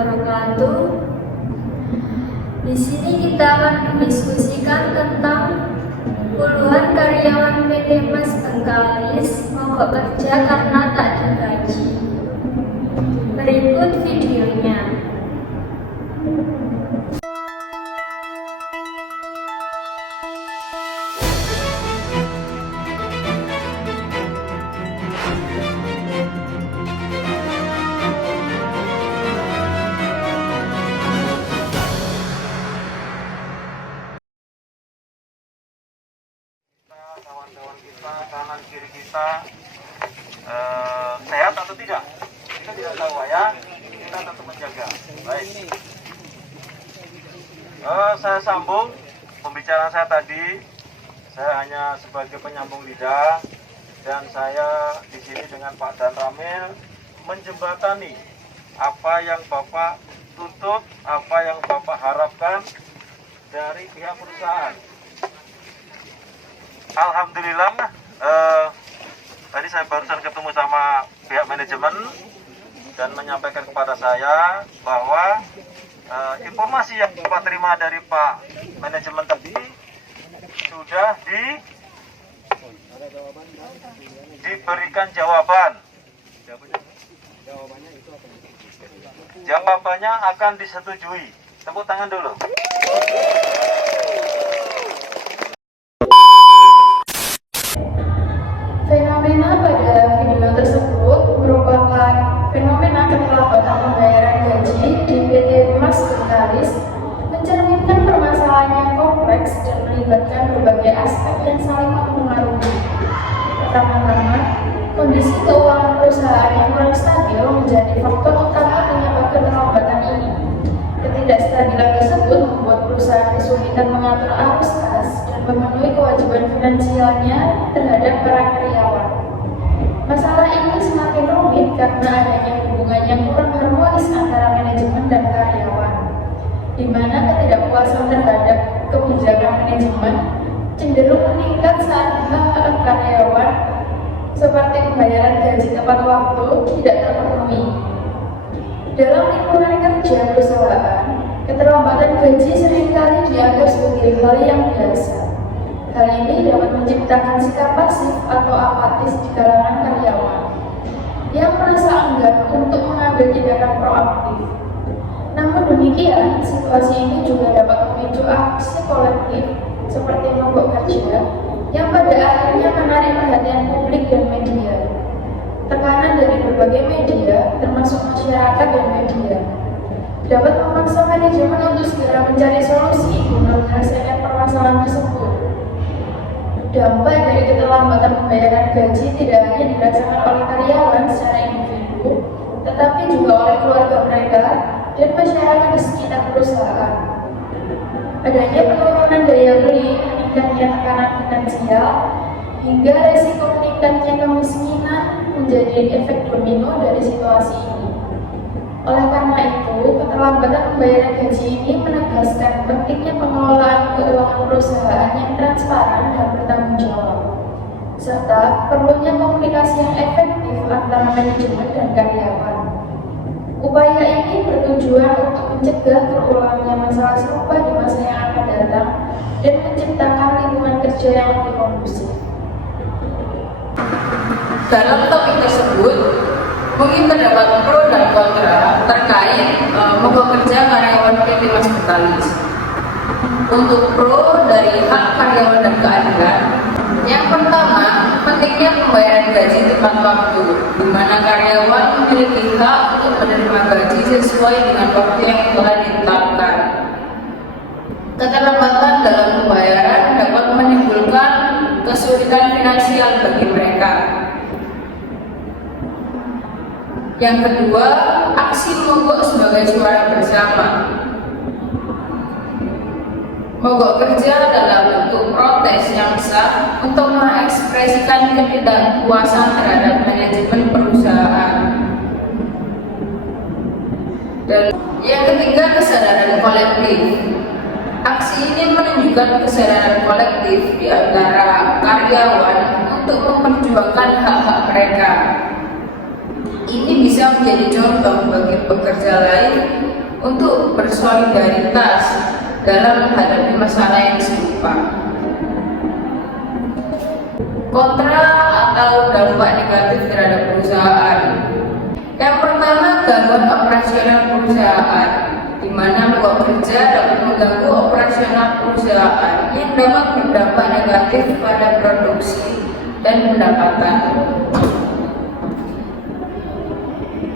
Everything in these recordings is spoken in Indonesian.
wabarakatuh. Di sini kita akan mendiskusikan tentang puluhan karyawan PT Mas Bengkalis mogok kerja karena tak digaji. Berikut videonya. Kawan-kawan kita, kanan kiri kita sehat atau tidak? Kita tidak tahu ya, kita tetap menjaga. Baik. Saya sambung pembicaraan saya tadi. Saya hanya sebagai penyambung lidah dan saya di sini dengan Pak Dan Ramil menjembatani apa yang Bapak tuntut, apa yang Bapak harapkan dari pihak perusahaan. Alhamdulillah, tadi saya barusan ketemu sama pihak manajemen dan menyampaikan kepada saya bahwa informasi yang Bapak terima dari Pak manajemen tadi sudah diberikan jawaban. Jawabannya akan disetujui. Tepuk tangan dulu. Fenomena pada video tersebut merupakan fenomena keterlambatan pembayaran gaji di PT Mas Bengkalis, mencerminkan permasalahan yang kompleks dan melibatkan berbagai aspek yang saling mempengaruhi. Pertama-tama, kondisi keuangan perusahaan yang kurang stabil menjadi faktor utama penyebab keterlambatan ini. Ketidakstabilan tersebut membuat perusahaan kesulitan mengatur arus kas dan memenuhi kewajiban finansialnya terhadap para karyawan. Masalah ini semakin rumit karena adanya hubungan yang kurang harmonis antara manajemen dan karyawan, di mana ketidakpuasan terhadap kebijakan manajemen cenderung meningkat saat hak karyawan seperti pembayaran gaji tepat waktu tidak terpenuhi. Dalam lingkungan kerja perusahaan, keterlambatan gaji seringkali dianggap sebagai hal yang biasa. Hal ini dapat menciptakan sikap pasif atau apatis di kalangan karyawan yang merasa enggan untuk mengambil tindakan proaktif. Namun demikian, situasi ini juga dapat memicu aksi kolektif seperti mogok kerja yang pada akhirnya menarik perhatian publik dan media. Tekanan dari berbagai media, termasuk masyarakat dan media, dapat memaksa manajemen untuk segera mencari solusi guna menyelesaikan permasalahan tersebut. Dampak dari keterlambatan pembayaran gaji tidak hanya dirasakan oleh karyawan secara individu, tetapi juga oleh keluarga mereka dan masyarakat di sekitar perusahaan. Adanya penurunan daya beli, meningkatnya tekanan finansial, hingga resiko meningkatnya kemiskinan menjadi efek domino dari situasi ini. Oleh karena itu, keterlambatan pembayaran gaji ini menegaskan pentingnya pengelolaan keuangan perusahaan yang transparan dan bertanggung jawab, serta perlunya komunikasi yang efektif antara manajemen dan karyawan. Upaya ini bertujuan untuk mencegah terulangnya masalah serupa di masa yang akan datang dan menciptakan lingkungan kerja yang lebih kondusif. Dalam topik tersebut, mungkin terdapat pro dan kontra terkait mogok kerja karyawan PT Mas Bengkalis. Untuk pro dari hak karyawan dan keadilan, yang pertama, pentingnya pembayaran gaji tepat waktu, di mana karyawan memiliki hak untuk menerima gaji sesuai dengan waktu yang telah ditetapkan. Keterlambatan dalam pembayaran dapat menimbulkan kesulitan finansial bagi mereka. Yang kedua, aksi mogok sebagai suara bersama. Mogok kerja adalah bentuk protes yang sah untuk mengekspresikan ketidakpuasan terhadap manajemen perusahaan. Dan yang ketiga, kesadaran kolektif. Aksi ini menunjukkan kesadaran kolektif di antara karyawan untuk memperjuangkan hak-hak mereka. Ini bisa menjadi contoh bagi pekerja lain untuk bersolidaritas dalam menghadapi masalah yang serupa. Kontra atau dampak negatif terhadap perusahaan. Yang pertama, gangguan operasional perusahaan, di mana mogok kerja dapat mengganggu operasional perusahaan yang dapat berdampak negatif pada produksi dan pendapatan.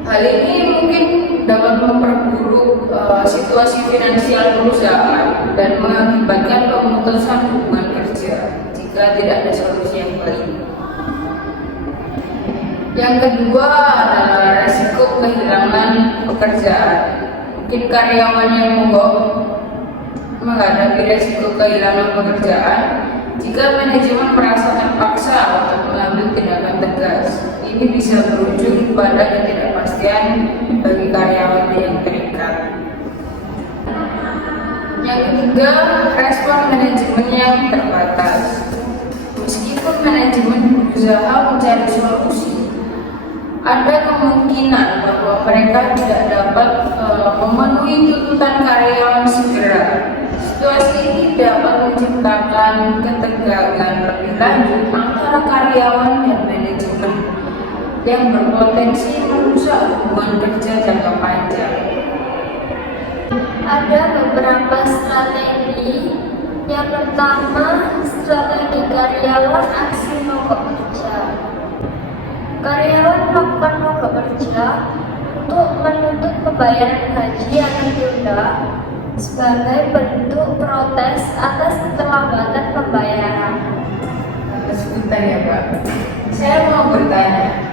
Hal ini mungkin dapat memperburuk situasi finansial perusahaan dan mengakibatkan pemutusan hubungan kerja jika tidak ada solusi yang baik. Yang kedua adalah resiko kehilangan pekerjaan. Mungkin karyawan yang mogok menghadapi resiko kehilangan pekerjaan jika manajemen merasa terpaksa untuk mengambil tindakan tegas. Ini bisa berujung pada ketidakpastian bagi karyawan yang terikat. Yang ketiga, respon manajemen yang terbatas. Meskipun manajemen berusaha mencari solusi, ada kemungkinan bahwa mereka tidak dapat memenuhi tuntutan karyawan segera. Situasi ini dapat menciptakan ketegangan lebih lanjut antara karyawan dan manajemen yang berpotensi merusak hubungan kerja jangka panjang. Ada beberapa strategi. Yang pertama, strategi karyawan aksi mogok kerja. Karyawan melakukan mogok kerja untuk menuntut pembayaran gaji yang ditunda sebagai bentuk protes atas keterlambatan pembayaran. Sebentar ya Pak, saya mau bertanya,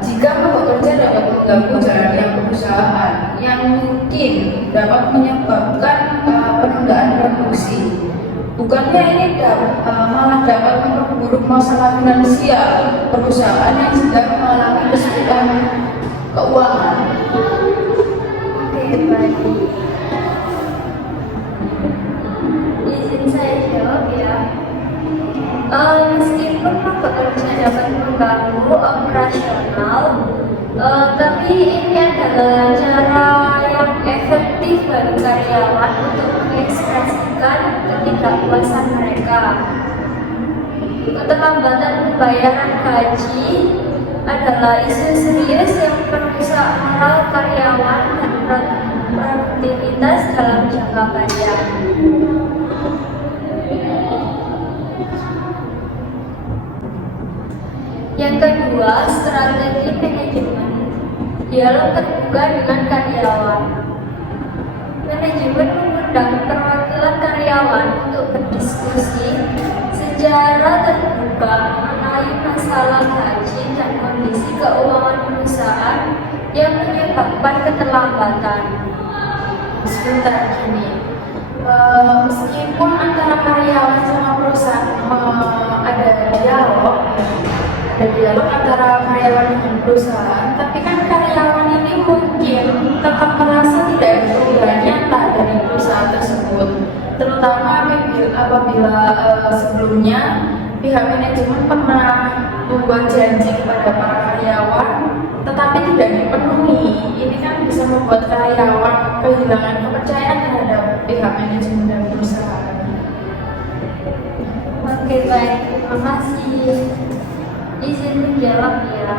jika mogok kerja dapat mengganggu jalannya perusahaan yang mungkin dapat menyebabkan penundaan produksi, bukannya ini malah dapat memperburuk masalah finansial perusahaan yang sedang mengalami kesulitan keuangan? Oke, baik. Izin saya jawab ya. Meskipun mogok kerja dapat mengganggu operasional, tapi ini adalah cara yang efektif bagi karyawan untuk mengekspresikan ketidakpuasan mereka. Keterlambatan pembayaran gaji adalah isu serius yang merusak moral karyawan dan produktivitas dalam jangka panjang. Yang kedua, strategi manajemen. Dialog terbuka dengan karyawan. Manajemen mengundang perwakilan karyawan untuk berdiskusi secara terbuka mengenai masalah gaji dan kondisi keuangan perusahaan yang menyebabkan keterlambatan. Sebentar gini, meskipun antara karyawan sama perusahaan ada dialog antara karyawan dengan perusahaan, tapi kan karyawan ini mungkin tetap merasa tidak ada perubahan nyata dari perusahaan tersebut, terutama apabila sebelumnya pihak manajemen pernah membuat janji kepada para karyawan tetapi tidak dipenuhi. Ini kan bisa membuat karyawan kehilangan kepercayaan terhadap pihak manajemen dan perusahaan. Oke, baik, terima kasih. Izin menjawab ya.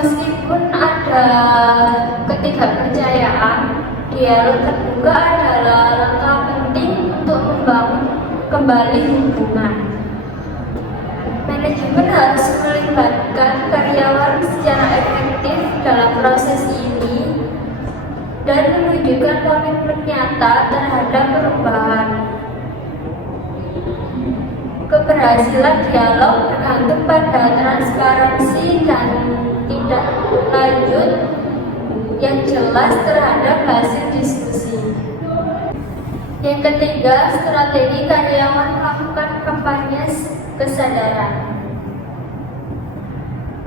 Meskipun ada ketidakpercayaan, dialog terbuka adalah langkah penting untuk membangun kembali hubungan. Manajemen harus melibatkan karyawan secara efektif dalam proses ini dan menunjukkan komitmen nyata terhadap perubahan. Keberhasilan dialog bergantung pada transparansi dan tindak lanjut yang jelas terhadap hasil diskusi. Yang ketiga, strategi karyawan melakukan kampanye kesadaran.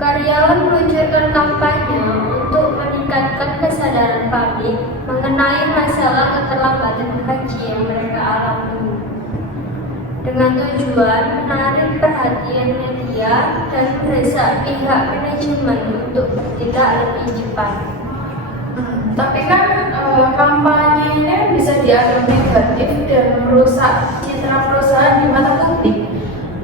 Karyawan meluncurkan kampanye untuk meningkatkan kesadaran publik mengenai masalah keterlambatan gaji yang mereka alami, dengan tujuan menarik perhatian perhatian media dan mendesak pihak manajemen untuk bertindak lebih cepat. Tapi kan kampanye ini bisa dianggap negatif dan merusak citra perusahaan di mata publik.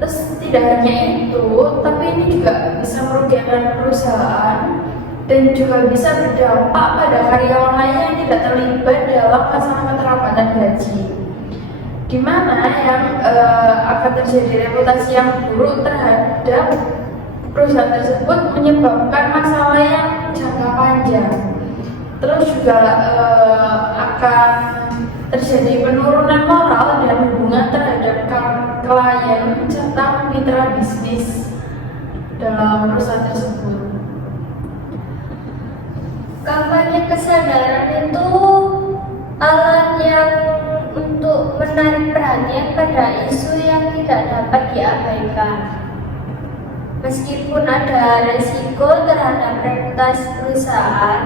Terus tidak hanya itu, tapi ini juga bisa merugikan perusahaan dan juga bisa berdampak pada karyawan lainnya yang tidak terlibat dalam masalah keterlambatan gaji, di mana yang akan terjadi reputasi yang buruk terhadap perusahaan tersebut, menyebabkan masalah yang jangka panjang. Terus juga akan terjadi penurunan moral dan hubungan terhadap klien serta mitra bisnis dalam perusahaan tersebut. Kampanye kesadaran itu alat yang untuk menarik perhatian pada isu yang tidak dapat diabaikan. Meskipun ada resiko terhadap reputasi perusahaan,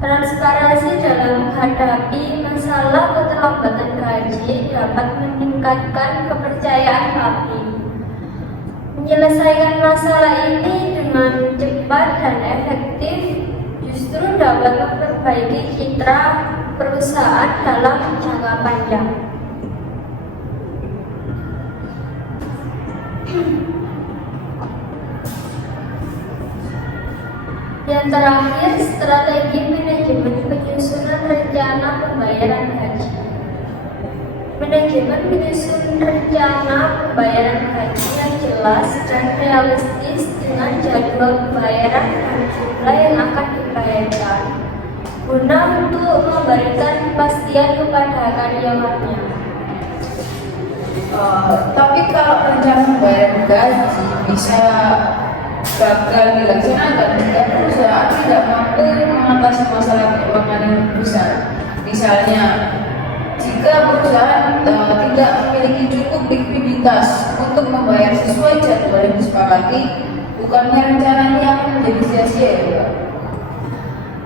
transparansi dalam menghadapi masalah keterlambatan gaji dapat meningkatkan kepercayaan publik. Menyelesaikan masalah ini dengan cepat dan efektif justru dapat memperbaiki citra perusahaan dalam jangka panjang. Yang terakhir, strategi manajemen penyusunan rencana pembayaran gaji. Manajemen menyusun rencana pembayaran gaji yang jelas dan realistis dengan jadwal pembayaran dan jumlah yang akan dibayarkan, guna untuk memberikan kepastian kepada karyawannya. Tapi kalau rencana pembayaran gaji bisa gagal dilaksanakan jika perusahaan tidak mampu mengatasi masalah keuangan yang besar. Misalnya, jika perusahaan tidak memiliki cukup likuiditas untuk membayar sesuai jadwal yang disepakati, bukannya rencananya akan menjadi sia-sia ya, Pak?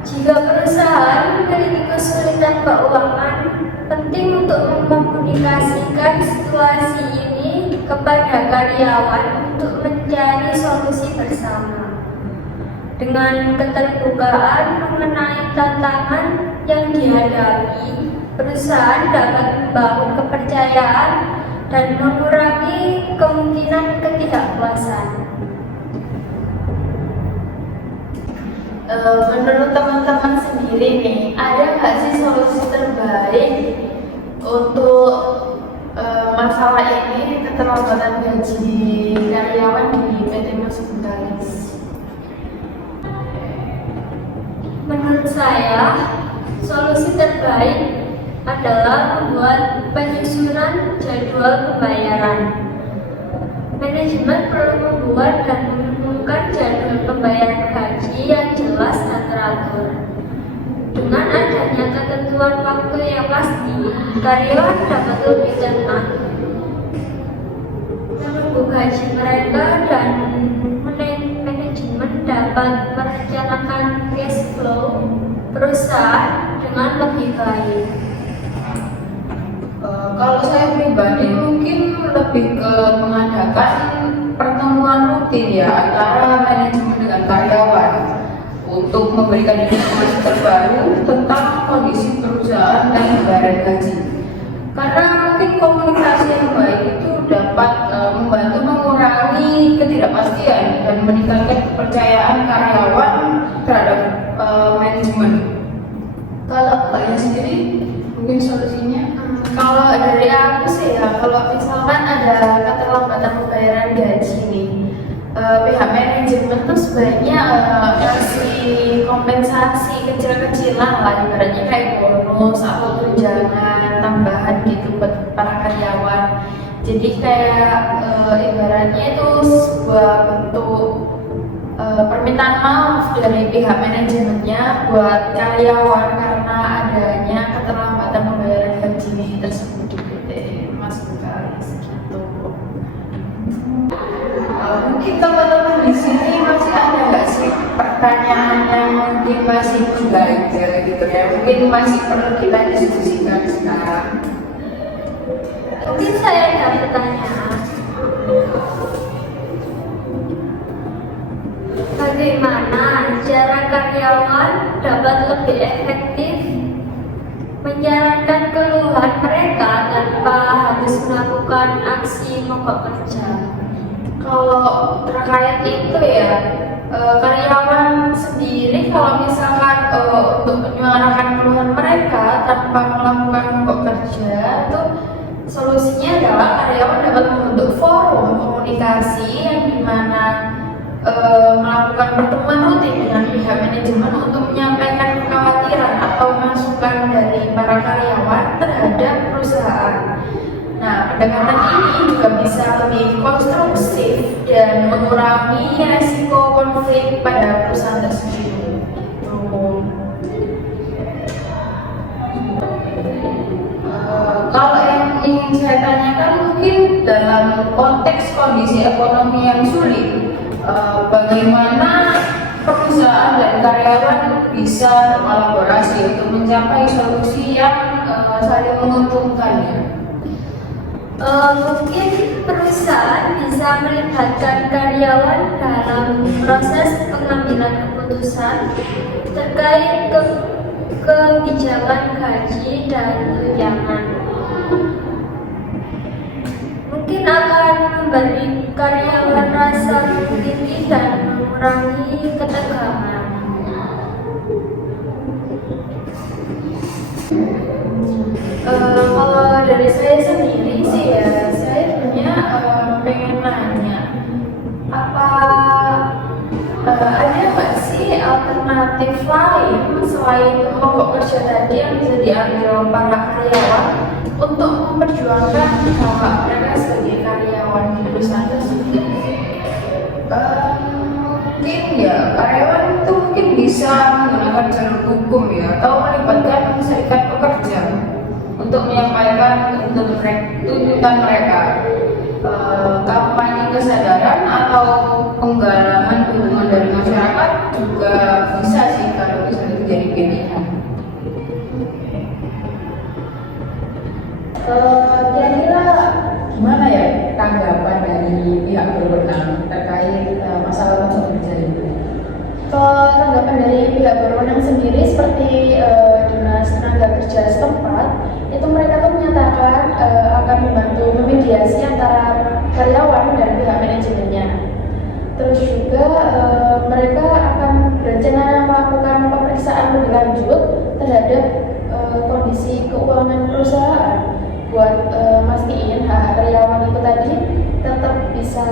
Jika perusahaan memiliki kesulitan keuangan, penting untuk mengkomunikasikan situasi ini kepada karyawan untuk mencari solusi bersama. Dengan keterbukaan mengenai tantangan yang dihadapi, perusahaan dapat membangun kepercayaan dan mengurangi kemungkinan ketidakpuasan. Menurut teman-teman sendiri nih, ada nggak sih solusi terbaik untuk masalah ini, keterlambatan gaji karyawan di PT Mas Bentalis? Menurut saya, solusi terbaik adalah membuat penyusunan jadwal pembayaran. Manajemen perlu membuat dan mengumumkan jadwal pembayaran gaji yang jelas dan teratur. Dengan adanya ketentuan waktu yang pasti, karyawan dapat lebih tenang menunggu gaji mereka dan manajemen dapat merencanakan cash flow perusahaan dengan lebih baik. Kalau saya pribadi mungkin lebih ke mengadakan pertemuan rutin ya antara manajemen dengan karyawan untuk memberikan informasi terbaru tentang kondisi perusahaan dan pembayaran gaji. Karena mungkin komunikasi yang baik itu dapat membantu mengurangi ketidakpastian dan meningkatkan kepercayaan karyawan terhadap manajemen. Kalau Mbaknya sendiri mungkin solusinya? Kalau dari aku sih ya, kalau misalkan ada keterlambatan pembayaran gaji nih, pihak manajemen tuh sebaiknya kasih kompensasi kecil-kecilan lah, ibaratnya kayak bonus atau tunjangan tambahan gitu buat para karyawan. Jadi kayak ibaratnya itu sebuah bentuk permintaan maaf dari pihak manajemennya buat karyawan karena adanya keterlambatan pembayaran gaji tersebut di PT Mas Bentalis gitu. Mungkin teman-teman di sini masih ada nggak sih pertanyaan yang mungkin masih mengganjal gitu ya? Mungkin masih perlu kita diskusikan sekarang. Mungkin saya ada pertanyaan. Bagaimana cara karyawan dapat lebih efektif menyarankan keluhan mereka tanpa harus melakukan aksi mogok kerja? Kalau terkait itu ya, karyawan sendiri kalau misalkan untuk menyuarakan keluhan mereka tanpa melakukan mogok kerja, itu solusinya adalah karyawan dapat membentuk forum komunikasi yang dimana melakukan pertemuan rutin dengan pihak manajemen untuk menyampaikan kekhawatiran atau masukan dari para karyawan terhadap perusahaan. Nah, pendekatan ini juga bisa lebih konstruktif dan mengurangi resiko konflik pada perusahaan tersebut. Kalau yang ingin saya tanyakan mungkin dalam konteks kondisi ekonomi yang sulit, bagaimana perusahaan dan karyawan bisa berkolaborasi untuk mencapai solusi yang saling menguntungkan? Mungkin perusahaan bisa melibatkan karyawan dalam proses pengambilan keputusan terkait kebijakan gaji dan tunjangan. Mungkin akan memberi karyawan rasa memiliki dan mengurangi ketegangan. Kalau dari saya sendiri sih ya, saya sebenarnya pengen nanya, apa ada nggak sih alternatif lain selain mogok kerja tadi yang bisa diambil para karyawan untuk memperjuangkan hak mereka sebagai karyawan di perusahaan tersebut? Mungkin ya karyawan itu mungkin bisa menggunakan jalur hukum ya, atau melibatkan serikat pekerja untuk menyampaikan tuntutan mereka. Kampanye kesadaran atau penggalangan dukungan dari masyarakat juga bisa sih kalau misalnya itu jadi pilihan. Kira-kira gimana ya tanggapan dari pihak berwenang terkait masalah mogok kerja ini? Kalau tanggapan dari pihak berwenang sendiri seperti Dinas Tenaga Kerja setempat, itu mereka tuh menyatakan akan membantu memediasi antara karyawan dan pihak manajemennya. Terus juga mereka akan berencana melakukan pemeriksaan lebih lanjut terhadap kondisi keuangan perusahaan buat mastiin hak karyawan itu tadi tetap bisa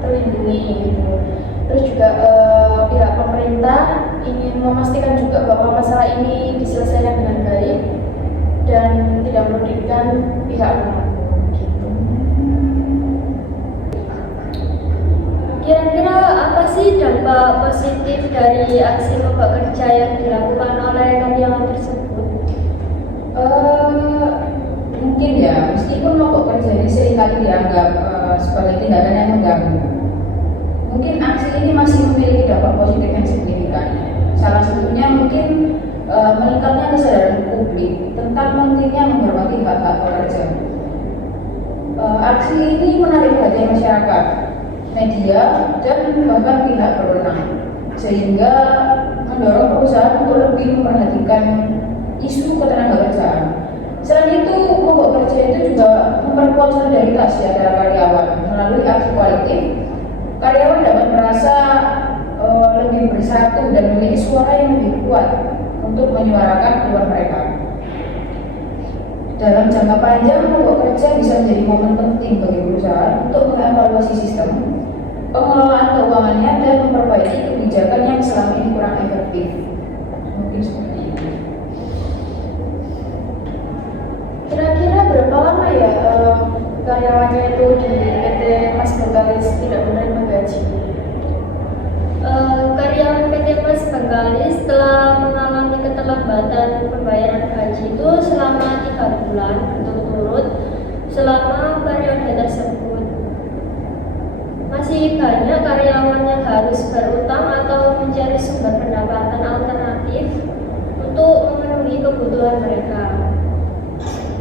terlindungi gitu. Terus juga pihak pemerintah ingin memastikan juga bahwa masalah ini diselesaikan dengan baik dan tidak merugikan pihak manapun gitu. Kira-kira apa sih dampak positif dari aksi mogok kerja yang dilakukan oleh karyawan tersebut? Mungkin ya, meskipun mogok kerja ini seringkali dianggap sebagai tindakan yang mengganggu, mungkin aksi ini masih memiliki dampak positif yang signifikan. Salah satunya mungkin meningkatnya kesadaran publik tentang pentingnya menghormati hak-hak pekerja. Aksi ini menarik perhatian masyarakat, media, dan bahkan pihak berwenang, sehingga mendorong perusahaan untuk lebih memperhatikan isu ketenagakerjaan. Selain itu, mogok kerja itu juga memperkuat solidaritas di antara karyawan. Melalui aksi kolektif, karyawan dapat merasa lebih bersatu dan memiliki suara yang lebih kuat untuk menyuarakan keluhan mereka. Dalam jangka panjang, mogok kerja bisa menjadi momen penting bagi perusahaan untuk mengevaluasi sistem, pengelolaan keuangannya, dan memperbaiki kebijakan yang selama ini kurang efektif. Mungkin seperti itu. Kira-kira berapa lama ya karyawannya itu di PT Mas Bengkalis tidak menerima gaji? Karyawan PT Mas Bengkalis telah mengalami keterlambatan pembayaran gaji itu selama 3 bulan berturut-turut selama periode tersebut. Masih banyak karyawan yang harus berutang atau mencari sumber pendapatan alternatif untuk memenuhi kebutuhan mereka.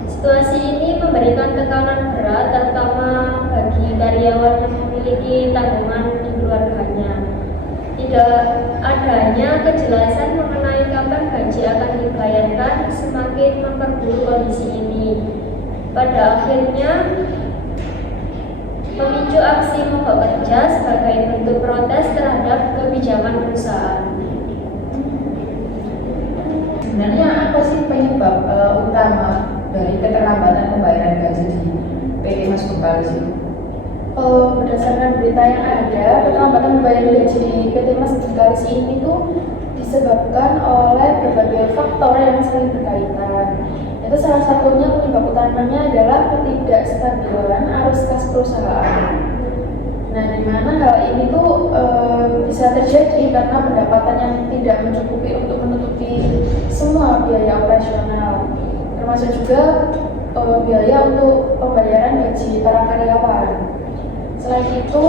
Situasi ini memberikan tekanan berat terutama bagi karyawan yang memiliki tanggungan di keluarganya. tidak adanya kejelasan mengenai kapan gaji akan dibayarkan semakin memperburuk kondisi ini. Pada akhirnya memicu aksi mogok kerja sebagai bentuk protes terhadap kebijakan perusahaan. Sebenarnya apa sih penyebab utama dari keterlambatan pembayaran gaji di PT Mas Bekalis ini? Berdasarkan berita yang ada, keterlambatan pembayaran gaji di PT Mas Bekalis ini tuh disebabkan oleh berbagai faktor yang saling berkaitan. Itu salah satunya penyebab utamanya adalah ketidakstabilan arus kas perusahaan. Nah, di mana hal ini tuh bisa terjadi karena pendapatan yang tidak mencukupi untuk menutupi semua biaya operasional, termasuk juga biaya untuk pembayaran gaji para karyawan. Selain itu,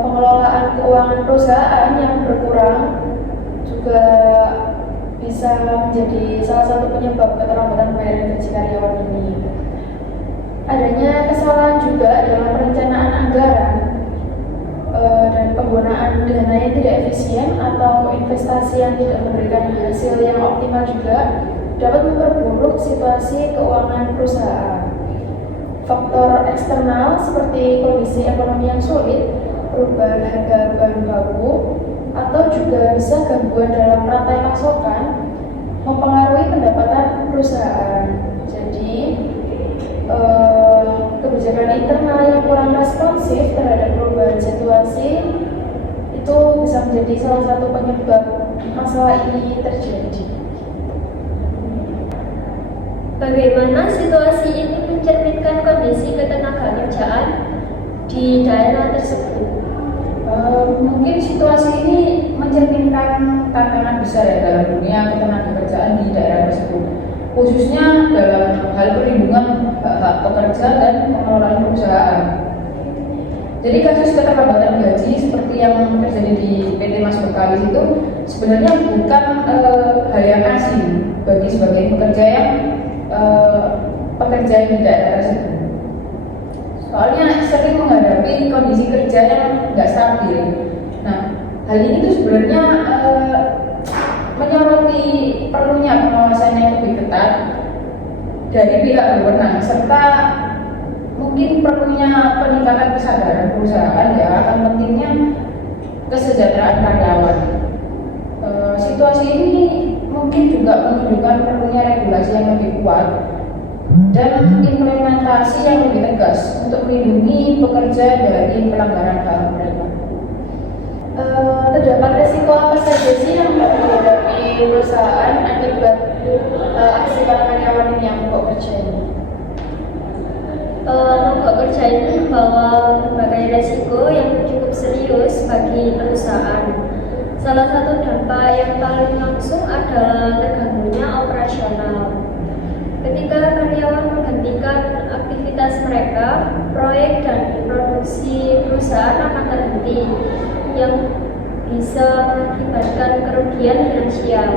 pengelolaan keuangan perusahaan yang berkurang juga bisa menjadi salah satu penyebab keterlambatan pembayaran gaji karyawan ini. Adanya kesalahan juga dalam perencanaan anggaran dan penggunaan dana yang tidak efisien atau investasi yang tidak memberikan hasil yang optimal juga dapat memperburuk situasi keuangan perusahaan. Faktor eksternal seperti kondisi ekonomi yang sulit, perubahan harga bahan baku, atau juga bisa gangguan dalam rantai pasokan mempengaruhi pendapatan perusahaan. Jadi, kebijakan internal yang kurang responsif terhadap perubahan situasi itu bisa menjadi salah satu penyebab masalah ini terjadi. Bagaimana situasi ini mencerminkan kondisi ketenagakerjaan di daerah tersebut? Mungkin situasi ini mencerminkan tantangan besar ya dalam dunia ketenagakerjaan di daerah tersebut, khususnya dalam hal perlindungan hak-hak pekerja dan pengelolaan perusahaan. Jadi kasus keterlambatan gaji seperti yang terjadi di PT Mas Bekalis itu sebenarnya bukan hal yang asing bagi sebagian pekerja yang pekerja di daerah tersebut. Soalnya sering menghadapi kondisi kerja yang nggak stabil. Nah, hal ini tuh sebenarnya menyoroti perlunya pengawasan yang lebih ketat dari pihak berwenang serta mungkin perlunya peningkatan kesadaran perusahaan ya akan pentingnya kesejahteraan karyawan. Situasi ini mungkin juga menunjukkan perlunya regulasi yang lebih kuat dan implementasi yang lebih tegas untuk melindungi pekerja dari pelanggaran hak mereka. Terdapat resiko apa saja sih yang dihadapi perusahaan akibat aksi para karyawan ini yang mogok kerja ini? Mogok kerja ini membawa berbagai resiko yang cukup serius bagi perusahaan. Salah satu dampak yang paling langsung adalah terganggunya operasional. Ketika karyawan menghentikan aktivitas mereka, proyek dan produksi perusahaan akan terhenti, yang bisa mengakibatkan kerugian finansial.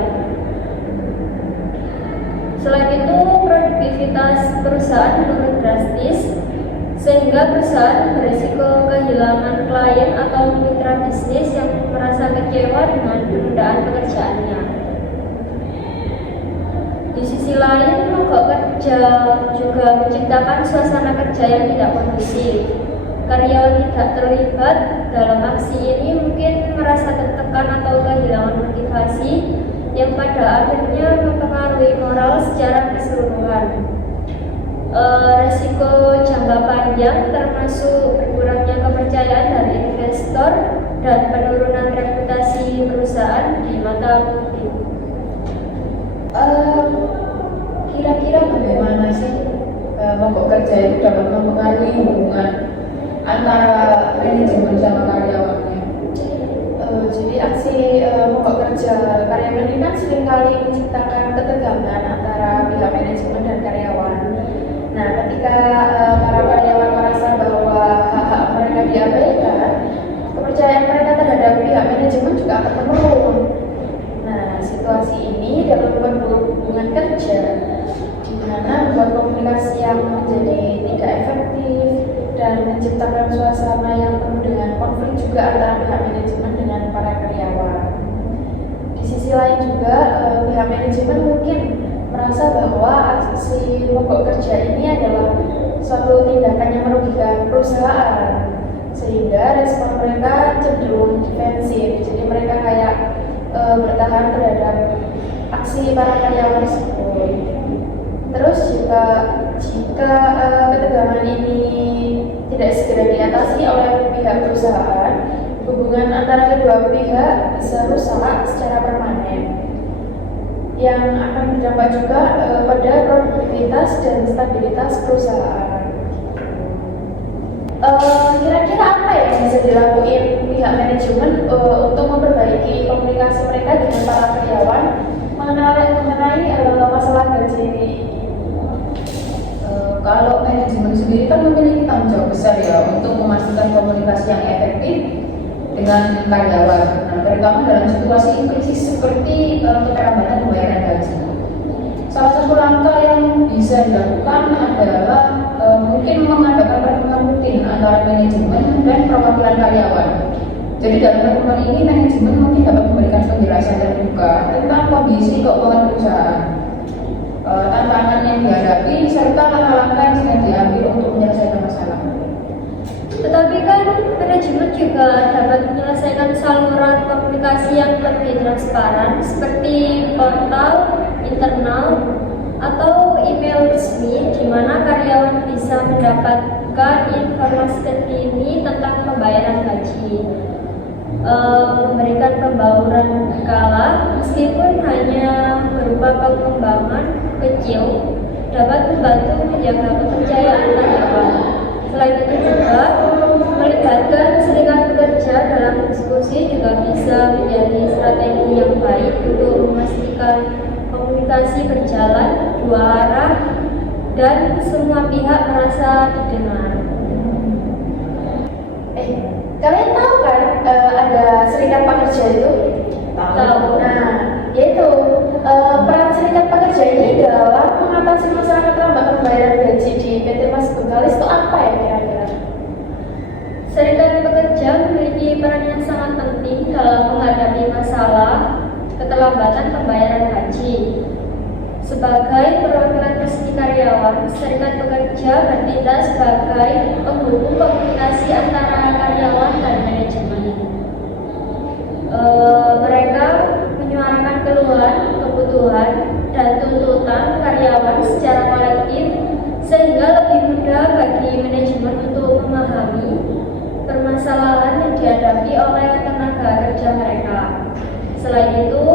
Selain itu, produktivitas perusahaan menurun drastis, sehingga perusahaan berisiko kehilangan klien atau mitra bisnis yang merasa kecewa dengan penundaan pekerjaannya. Di sisi lain, mogok kerja juga menciptakan suasana kerja yang tidak kondusif. Karyawan tidak terlibat dalam aksi ini mungkin merasa tertekan atau kehilangan motivasi yang pada akhirnya mempengaruhi moral secara keseluruhan. Resiko jangka panjang termasuk berkurangnya kepercayaan dari investor dan penurunan reputasi perusahaan di mata publik. Kira-kira bagaimana sih mogok kerja itu dapat mempengaruhi hubungan antara manajemen sama karyawannya? Jadi aksi mogok kerja karyawan ini kan seringkali menciptakan ketegangan antara pihak manajemen dan karyawan. Nah, ketika para karyawan merasa bahwa hak-hak mereka diabaikan, kepercayaan mereka terhadap pihak manajemen juga akan menurun. Nah, situasi ini dapat memperburuk hubungan kerja, di mana membuat komunikasi yang menjadi tidak efektif dan menciptakan suasana yang penuh dengan konflik juga antara pihak manajemen dengan para karyawan. sisi lain juga pihak manajemen mungkin merasa bahwa aksi mogok kerja ini adalah suatu tindakan yang merugikan perusahaan, sehingga respon mereka cenderung defensif. Jadi mereka kayak bertahan terhadap aksi para karyawan tersebut. Terus juga jika ketegangan ini tidak segera diatasi oleh pihak perusahaan, hubungan antara kedua pihak bisa rusak secara permanen, yang akan berdampak juga pada produktivitas dan stabilitas perusahaan. Kira-kira apa yang bisa dilakukan pihak manajemen untuk memperbaiki komunikasi mereka dengan para karyawan mengenai masalah gaji ini? Kalau manajemen sendiri kan memiliki tanggung jawab besar ya untuk memastikan komunikasi yang efektif dengan karyawan. Nah, terutama dalam situasi krisis seperti keterlambatan pembayaran gaji. Salah satu langkah yang bisa dilakukan adalah mungkin mengadakan pertemuan rutin antara manajemen dan perwakilan karyawan. Jadi dalam pertemuan ini manajemen mungkin dapat memberikan penjelasan terbuka tentang kondisi keuangan perusahaan, tantangan yang dihadapi, serta langkah-langkah yang sedang diambil untuk menyelesaikan masalah. Tetapi kan manajemen juga dapat menyelesaikan saluran komunikasi yang lebih transparan seperti portal internal atau email resmi di mana karyawan bisa mendapatkan informasi terkini tentang pembayaran gaji, memberikan pembauran berkala meskipun hanya berupa pengembangan kecil dapat membantu menjaga kepercayaan karyawan. Selain itu juga melibatkan serikat pekerja dalam diskusi juga bisa menjadi strategi yang baik untuk memastikan komunikasi berjalan dua arah dan semua pihak merasa didengar. Kalian tahu kan ada serikat pekerja itu? Tahu. Nah, yaitu peran serikat pekerja ini dalam mengatasi masalah keterlambatan pembayaran gaji di PT Mas Bengkalis itu apa ya kira-kira? Serikat pekerja memiliki peran yang sangat penting dalam menghadapi masalah keterlambatan pembayaran gaji. Sebagai perwakilan resmi karyawan, serikat pekerja bertindak sebagai penghubung komunikasi antara karyawan dan manajemen. Mereka menyuarakan keluhan, kebutuhan, dan tuntutan karyawan secara kolektif sehingga lebih mudah bagi manajemen untuk memahami permasalahan yang dihadapi oleh tenaga kerja mereka. Selain itu,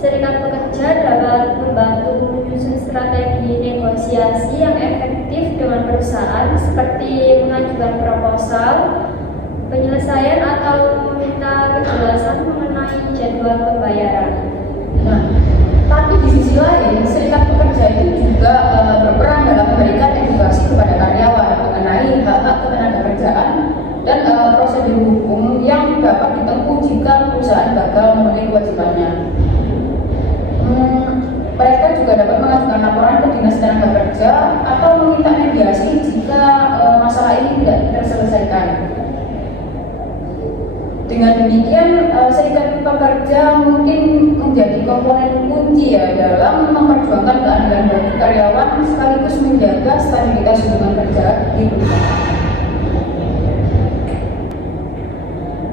serikat pekerja dapat membantu menyusun strategi negosiasi yang efektif dengan perusahaan seperti mengajukan proposal, penyelesaian atau meminta kejelasan mengenai jadwal pembayaran. Nah, tapi di sisi lain, serikat pekerja itu juga berperan dalam memberikan edukasi kepada karyawan mengenai hak-hak ketenagakerjaan dan prosedur hukum yang dapat ditempuh jika perusahaan gagal memenuhi kewajibannya. Mereka juga dapat mengajukan laporan ke Dinas Tenaga Kerja atau meminta mediasi jika masalah ini tidak terselesaikan. Dengan demikian, serikat pekerja mungkin menjadi komponen kunci ya dalam memperjuangkan keadilan bagi karyawan sekaligus menjaga stabilitas hubungan kerja di perusahaan.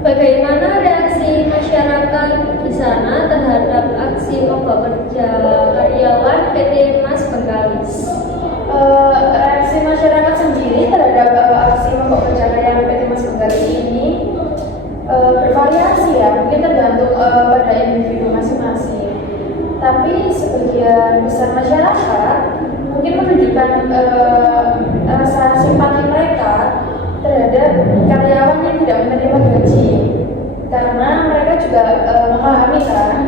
Bagaimana reaksi masyarakat di sana terhadap aksi mogok kerja karyawan PT Mas Bengkalis? Reaksi masyarakat sendiri terhadap aksi mogok kerja karyawan PT Mas Bengkalis ini bervariasi ya, mungkin tergantung pada individu masing-masing. Tapi sebagian besar masyarakat mungkin menunjukkan rasa simpati mereka terhadap karyawan yang tidak menerima gaji, karena mereka juga memahami kan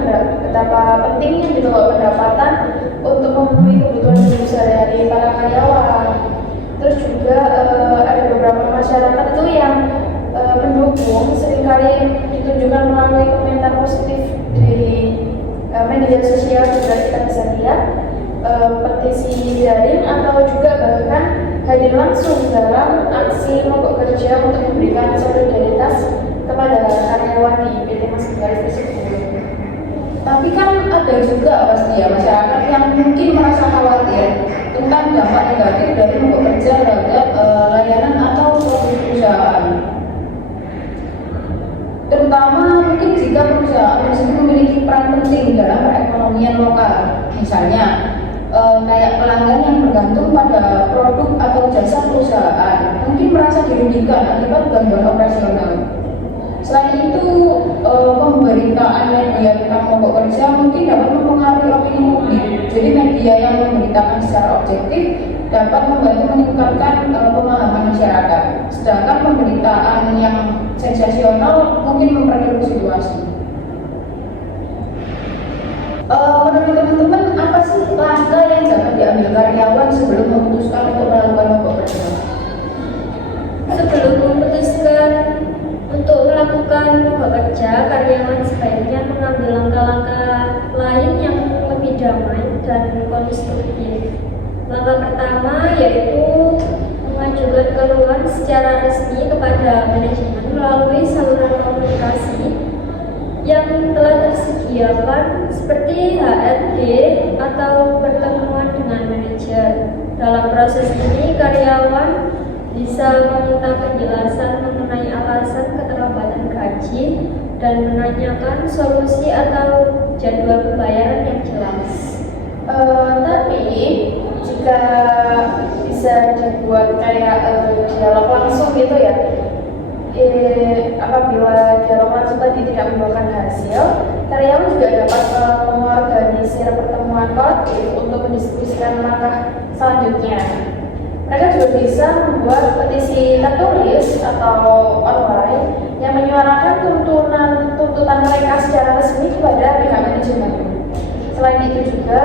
betapa pentingnya gitu pendapatan untuk memenuhi kebutuhan hidup sehari-hari para karyawan. Terus juga ada beberapa masyarakat itu yang mendukung, seringkali ditunjukkan melalui komentar positif di media sosial juga kita bisa lihat, petisi daring atau juga bahkan hadir langsung dalam aksi mogok kerja untuk memberikan solidaritas kepada karyawan di PT Mas Bengkalis tersebut. Tapi kan ada juga pasti ya masyarakat yang mungkin merasa khawatir tentang dampak negatif dari mogok kerja terhadap layanan atau produk perusahaan. Terutama mungkin jika perusahaan tersebut memiliki peran penting dalam perekonomian lokal, misalnya kayak pelanggan yang bergantung pada produk atau jasa perusahaan mungkin merasa dirugikan akibat gangguan operasional. Selain itu, pemberitaan media tentang mogok kerja mungkin dapat mempengaruhi opini publik. Jadi media yang memberitakan secara objektif dapat membantu meningkatkan pemahaman masyarakat. Sedangkan pemberitaan yang sensasional mungkin memperkeruh situasi. Menurut teman-teman, apa sih langkah yang dapat diambil karyawan sebelum memutuskan untuk melakukan mogok kerja? Sebelum memutuskan untuk melakukan mogok kerja, karyawan sebaiknya mengambil langkah-langkah lain yang lebih damai dan konstruktif. Langkah pertama yaitu mengajukan keluhan secara resmi kepada manajemen melalui saluran komunikasi yang telah tersediakan seperti HRD atau pertemuan dengan manajer. Dalam proses ini, karyawan bisa meminta penjelasan mengenai alasan keterlambatan gaji dan menanyakan solusi atau jadwal pembayaran yang jelas. Tapi jika bisa dibuat kayak dialog langsung gitu ya, apabila dialog langsung tadi tidak membuahkan hasil, karyawan juga dapat mengorganisir pertemuan kolektif untuk mendiskusikan langkah selanjutnya. Mereka juga bisa membuat petisi tertulis atau online yang menyuarakan tuntutan mereka secara resmi kepada pihak manajemen. Selain itu juga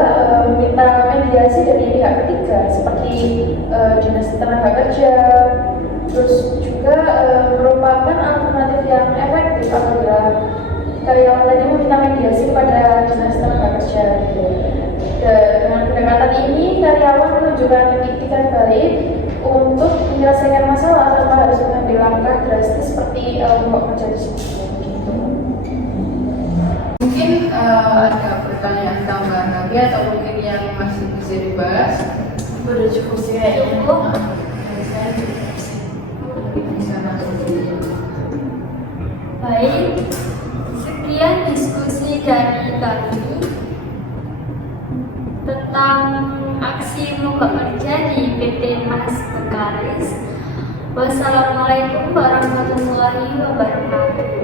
meminta mediasi dari pihak ketiga seperti dinas tenaga kerja, terus juga merupakan alternatif yang efektif apabila karyawan tadi meminta mediasi kepada dinas tenaga kerja. Dengan pendekatan ini, karyawan menunjukkan itikat baik untuk menyelesaikan masalah tanpa harus mengambil langkah drastis seperti mogok kerja tersebut. Mungkin ada pertanyaan tambahan lagi atau mungkin yang masih bisa dibahas. Udah cukup sih kayaknya. Bisa langsung. Baik, sekian diskusi dari kami tentang aksi mogok kerja di PT Mas Bekaris. Wassalamualaikum warahmatullahi wabarakatuh.